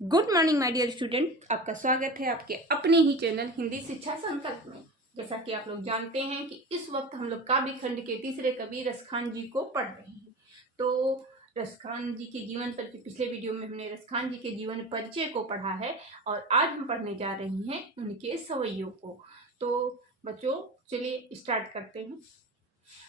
Good morning my dear student, आपका स्वागत है आपके अपने ही चैनल हिंदी शिक्षा संकल्प में। जैसा कि आप लोग जानते हैं कि इस वक्त हम लोग काव्य खंड के तीसरे कवि रसखान जी को पढ़ रहे हैं। तो रसखान जी के जीवन पर पिछले वीडियो में हमने रसखान जी के जीवन परिचय को पढ़ा है और आज हम पढ़ने जा रहे हैं उनके सवैयों को। तो बच्चों चलिए स्टार्ट करते हैं।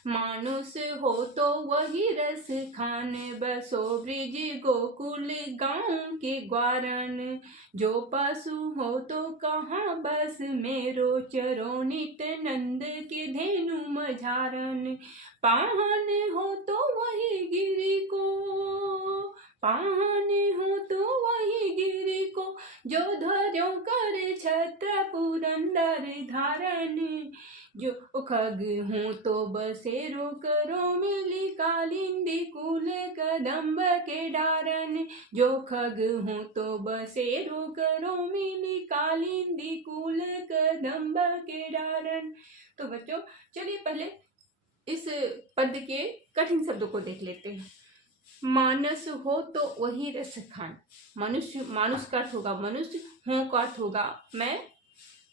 मानुष हो तो वही रस खान, बसो ब्रिज गोकुल गांव के ग्वारन। जो पशु हो तो कहाँ बस मेरो, चरो नित नंद के धेनु मझारन। पाहन हो तो वही गिरी को, पाहन हो तो वही गिरी को। जो ध्वजों कर छत्र पुरंदर धारण। जो खग हूँ तो बसेरो करो मिली कालिंदी कुल कदम्ब के डारन। जो खग हूँ तो बसेरो करो मिली कालिंदी कुल कदम्ब के डारन। तो बच्चों चलिए पहले इस पद के कठिन शब्दों को देख लेते हैं। मानस हो तो वही रस खान। मनुष्य, मानुष का अर्थ होगा मनुष्य, हो का अर्थ होगा मैं,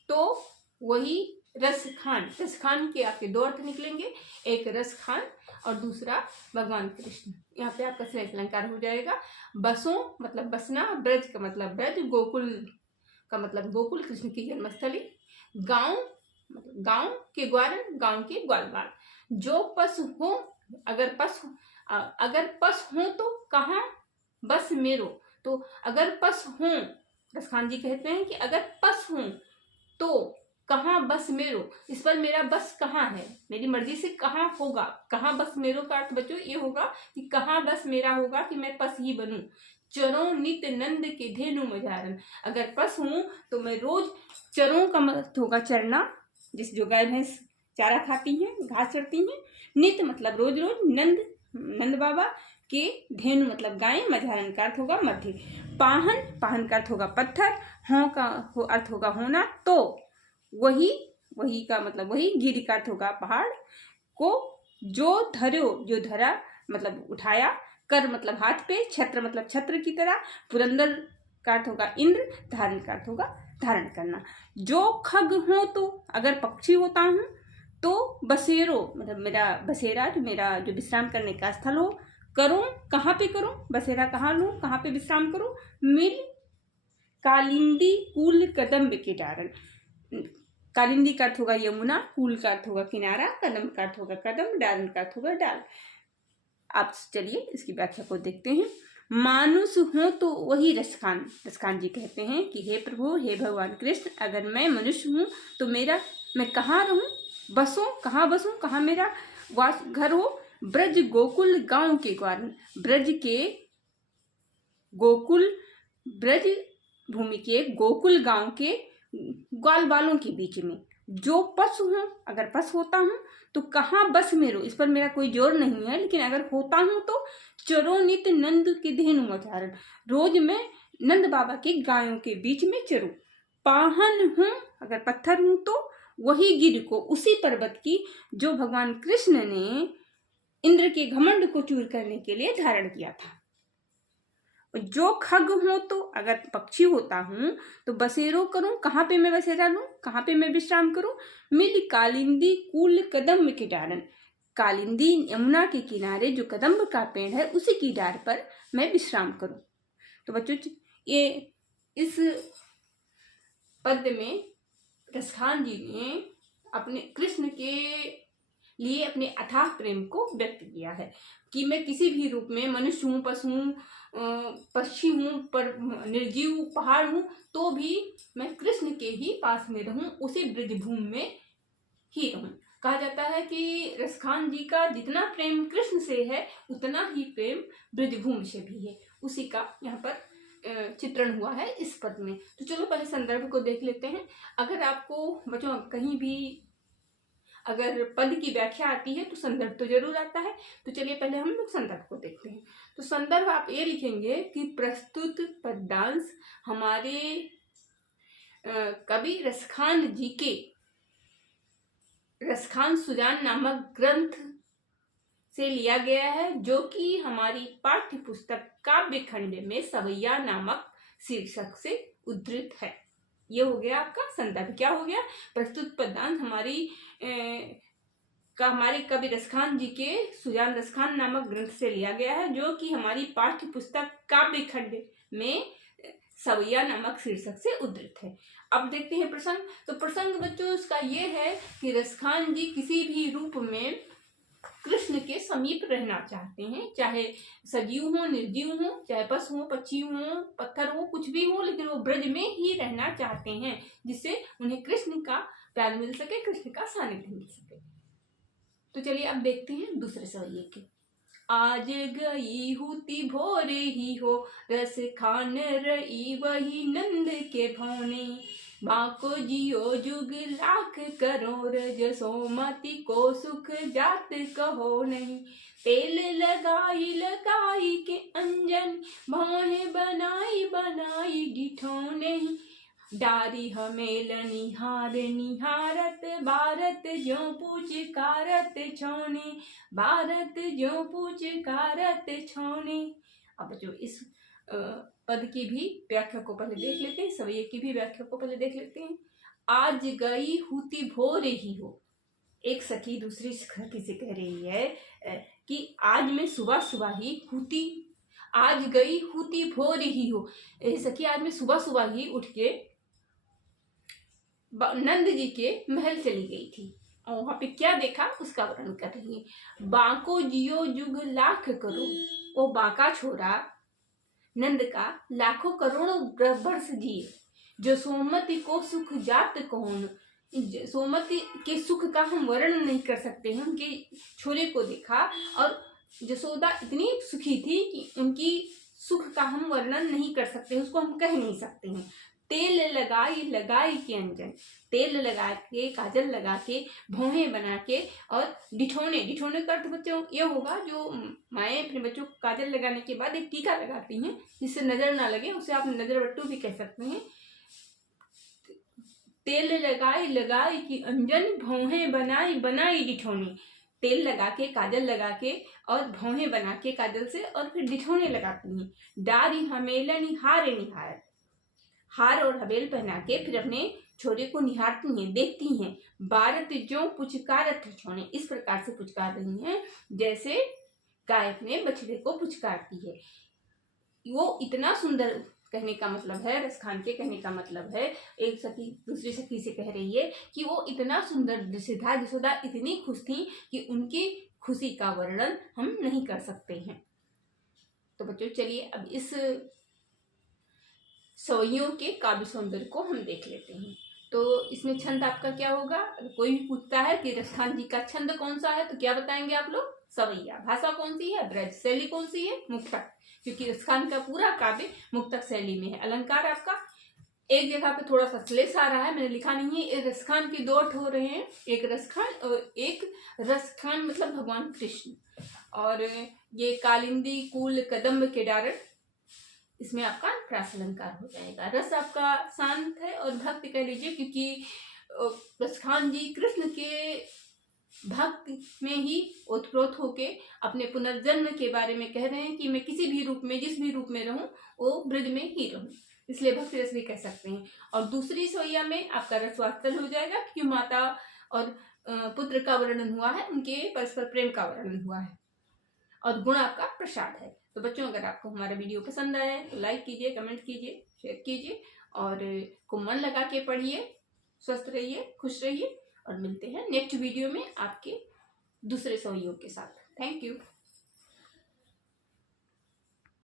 तो वही रस खान। रस खान के आपके दो अर्थ निकलेंगे, एक रस खान और दूसरा भगवान कृष्ण। यहाँ पे आपका सही अलंकार हो जाएगा। बसों मतलब बसना, ब्रज का मतलब ब्रज, गोकुल का मतलब गोकुल कृष्ण की जन्मस्थली, गांव मतलब गांव के ग्वारन, गांव के ग्वालवाल। जो पशु हो, अगर पस हो तो कहाँ बस मेरो। तो अगर पस हो, रसखान जी कहते हैं कि अगर पस हूं तो कहाँ बस मेरो, इस पर मेरा बस कहाँ है, मेरी मर्जी से कहाँ होगा। कहाँ बस मेरो का अर्थ बच्चों ये होगा कि कहाँ बस मेरा होगा कि मैं पस ही बनूं। चरों नित नंद के धेनु मझारन। अगर पस हूं तो मैं रोज, चरों का मतलब होगा चरना, जिस जो गाय भैंस चारा खाती हैं, घास चरती हैं। नित मतलब रोज रोज, नंद बाबा के, धेनु मतलब गाय, मझारन का अर्थ होगा मध्य। पाहन का अर्थ होगा पत्थर, हों का अर्थ होगा होना, तो वही का मतलब वही, गिरि का अर्थ होगा पहाड़ को। जो धर्यो, जो धरा मतलब उठाया, कर मतलब हाथ पे, छत्र मतलब छत्र की तरह, पुरंदर का अर्थ होगा इंद्र, धारण का अर्थ होगा धारण करना। जो खग हो तो, अगर पक्षी होता हूं तो बसेरो मतलब मेरा बसेरा, जो मेरा जो विश्राम करने का स्थल हो। करूं कहाँ पे करूं, बसेरा कहाँ लूं, कहाँ पे विश्राम करूं। मिल कालिंदी कूल कदम्ब के डारन। कालिंदी का अर्थ होगा यमुना, कूल का अर्थ होगा किनारा, कदम का अर्थ होगा कदम, डालन का अर्थ होगा डाल। आप चलिए इसकी व्याख्या को देखते हैं। मानुष हो तो वही रसखान। रसखान जी कहते हैं कि हे प्रभु, हे भगवान कृष्ण, अगर मैं मनुष्य हूं तो मैं कहाँ रहूं, बसूं कहाँ, कहाँ मेरा वास घर हो। ब्रज गोकुल गांव के ग्वारन। ब्रज के गोकुल, ब्रज भूमि के गोकुल गांव के ग्वाल बालों के बीच में। जो पशु हूं, अगर पशु होता हूं तो कहाँ बस मेरो, इस पर मेरा कोई जोर नहीं है, लेकिन अगर होता हूं तो चरो नित नंद के धेनु मझारन। रोज मैं नंद बाबा के गायों के बीच में चरूं। पाहन हूं, अगर पत्थर हूं तो वही गिर को, उसी पर्वत की जो भगवान कृष्ण ने इंद्र के घमंड को चूर करने के लिए धारण किया था। जो खग हो तो, अगर पक्षी होता हूं तो बसेरो करूं, कहाँ पे मैं बसेरा लूं, कहाँ पे मैं विश्राम करूं। मिल कालिंदी कूल कदम्ब के डारन। कालिंदी यमुना के किनारे जो कदम्ब का पेड़ है उसी की डार पर मैं विश्राम करूं। तो बच्चों ये इस पद में रसखान जी ने अपने कृष्ण के लिए अपने अथाह प्रेम को व्यक्त किया है कि मैं किसी भी रूप में, मनुष्य हूँ, पशु हूँ, पक्षी हूँ, पर निर्जीव पहाड़ हूँ, तो भी मैं कृष्ण के ही पास में रहूं, उसी ब्रजभूमि में ही रहूं। कहा जाता है कि रसखान जी का जितना प्रेम कृष्ण से है उतना ही प्रेम ब्रजभूमि से भी है। उसी का यहाँ पर चित्रण हुआ है इस पद में। तो चलो पहले संदर्भ को देख लेते हैं। अगर आपको बच्चों कहीं भी अगर पद की व्याख्या आती है तो संदर्भ तो जरूर आता है। तो चलिए पहले हम लोग संदर्भ को देखते हैं। तो संदर्भ आप ये लिखेंगे कि प्रस्तुत पद्यांश हमारे कवि रसखान जी के रसखान सुजान नामक ग्रंथ से लिया गया है, जो कि हमारी पाठ्य पुस्तक काव्य खंड में सवैया नामक शीर्षक से उद्धृत है। ये हो गया आपका संदर्भ। क्या हो गया? प्रस्तुत पद्यांश हमारे कवि रसखान जी के सुजान रसखान नामक ग्रंथ से लिया गया है, जो कि हमारी पाठ्य पुस्तक काव्य खंड में सवैया नामक शीर्षक से उद्धृत है। अब देखते हैं प्रसंग। तो प्रसंग बच्चों इसका ये है कि रसखान जी किसी भी रूप में कृष्ण के समीप रहना चाहते हैं, चाहे सजीव हो निर्जीव हो, चाहे पशु हो पक्षी हो पत्थर हो कुछ भी हो, लेकिन वो ब्रज में ही रहना चाहते हैं, जिससे उन्हें कृष्ण का प्यार मिल सके, कृष्ण का सानिध्य मिल सके। तो चलिए अब देखते हैं दूसरे सवैये के। आज गई हुती भोरे ही हो, रस खान रही वही नंद के भौने, बाको जियो जुग लाख करोड़, जसोमति को सुख जात कहो नहीं, तेल लगाई लगाई के अंजन, भौहें बनाई बनाई डिठो नहीं, डारी हमेल निहार निहारत, भारत ज्यों पूचकारत छोने, भारत ज्यों पूचकारत छोने। अब जो इस पद की भी व्याख्या को पहले देख लेते हैं, सवैये की भी व्याख्या को पहले देख लेते हैं। आज गई हुती भोर ही हो, एक सखी दूसरी सखी से कह रही है कि आज मैं सुबह सुबह ही हुती, आज गई हुती भोर ही हो, सखी आज मैं सुबह सुबह ही उठ के नंद जी के महल चली गई थी, और वहां पे क्या देखा उसका वर्णन कर रही है। बाको जियो जुग लाख करो, वो बाका छोरा नंद का लाखों करोड़ों वर्ष जिए, जो सोमति को सुख जात कौन, सोमति के सुख का हम वर्णन नहीं कर सकते हैं। उनके छोरे को देखा और जसोदा इतनी सुखी थी कि उनकी सुख का हम वर्णन नहीं कर सकते, उसको हम कह नहीं सकते हैं। तेल लगाई लगाई के अंजन, तेल लगा के काजल लगा के भौहें बना के और डिठोने, डिठोने का अर्थ बच्चों ये होगा जो माएँ अपने बच्चों को काजल लगाने के बाद एक टीका लगाती हैं जिससे नजर ना लगे, उसे आप नजर बट्टू भी कह सकते हैं। तेल लगाई लगाई की अंजन, भौहें बनाई बनाई डिठोने, तेल लगा के काजल लगा के और भौहें बना के काजल से और फिर डिठोने लगाती हैं। डारी हमेलन हार निहार, हार और हवेल पहना के फिर अपने छोरे को निहारती हैं, देखती हैं। भारत जो पुचकारत छोने, इस प्रकार से पुचकार रही हैं जैसे गाय अपने बछड़े को पुचकारती है। वो इतना सुंदर, कहने का मतलब है, रसखान के कहने का मतलब है, एक सखी दूसरी सखी से कह रही है कि वो इतना सुंदर दृश्य था, जसोदा इतनी खुश थी कि उनकी खुशी का वर्णन हम नहीं कर सकते हैं। तो बच्चों चलिए अब इस सवैयों के काव्य सौंदर्य को हम देख लेते हैं। तो इसमें छंद आपका क्या होगा? कोई भी पूछता है कि रसखान जी का छंद कौन सा है तो क्या बताएंगे आप लोग? सवैया। भाषा कौन सी है? ब्रज। शैली कौन सी है? मुक्तक, क्योंकि रसखान का पूरा काव्य मुक्तक शैली में है। अलंकार आपका एक जगह पे थोड़ा सा श्लेष आ रहा है, मैंने लिखा नहीं है। एक रसखान के दो अर्थ हो रहे हैं, एक रसखान और एक रसखान मतलब भगवान कृष्ण, और ये कालिंदी कूल कदम्ब के डारण, इसमें आपका प्रास अलंकार हो जाएगा। रस आपका शांत है और भक्त कह लीजिए, क्योंकि रसखान जी कृष्ण के भक्त में ही ओतप्रोत होके अपने पुनर्जन्म के बारे में कह रहे हैं कि मैं किसी भी रूप में, जिस भी रूप में रहूं वो ब्रज में ही रहूं, इसलिए भक्ति रस भी कह सकते हैं। और दूसरी सवैया में आपका रसवात्सल हो जाएगा, क्योंकि माता और पुत्र का वर्णन हुआ है, उनके परस्पर प्रेम का वर्णन हुआ है, और गुण आपका प्रसाद है। तो बच्चों अगर आपको हमारा वीडियो पसंद आया है तो लाइक कीजिए, कमेंट कीजिए, शेयर कीजिए, और को मन लगा के पढ़िए। स्वस्थ रहिए, खुश रहिए, और मिलते हैं नेक्स्ट वीडियो में आपके दूसरे सवैयों के साथ। Thank you.